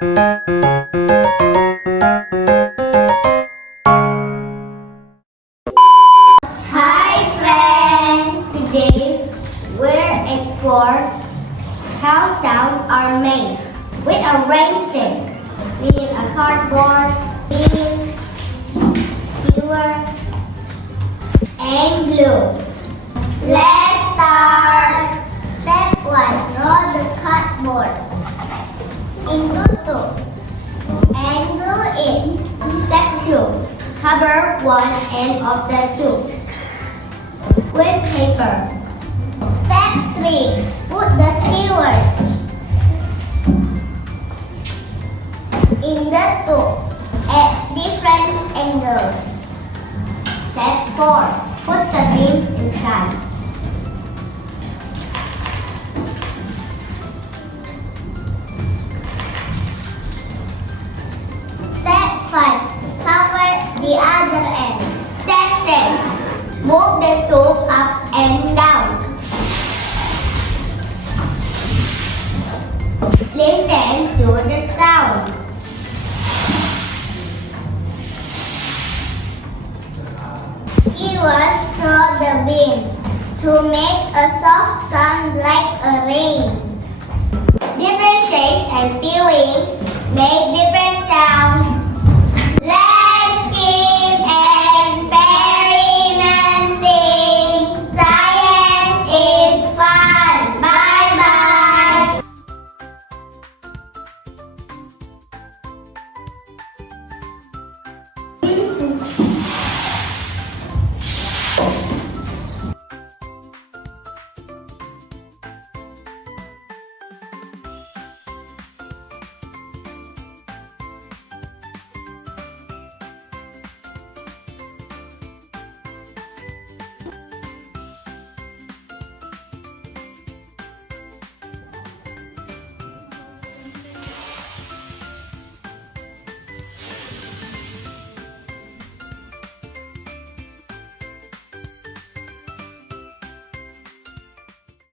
Hi friends! Today we'll explore how sounds are made with a rain stick, with a cardboard, beans, skewer, and glue. Let's start! Step 1. Roll the cardboard into two and glue it. Step 2. Cover one end of the tube with paper. Step 3. Put the skewers in the tube at different angles. Step 4. Put the beans inside. Step 5. Cover the other end. Step 6. Move the tube up and down. Listen to the sound. Skewers throw the beans to make a soft sound like a rain. Different shapes and fillings make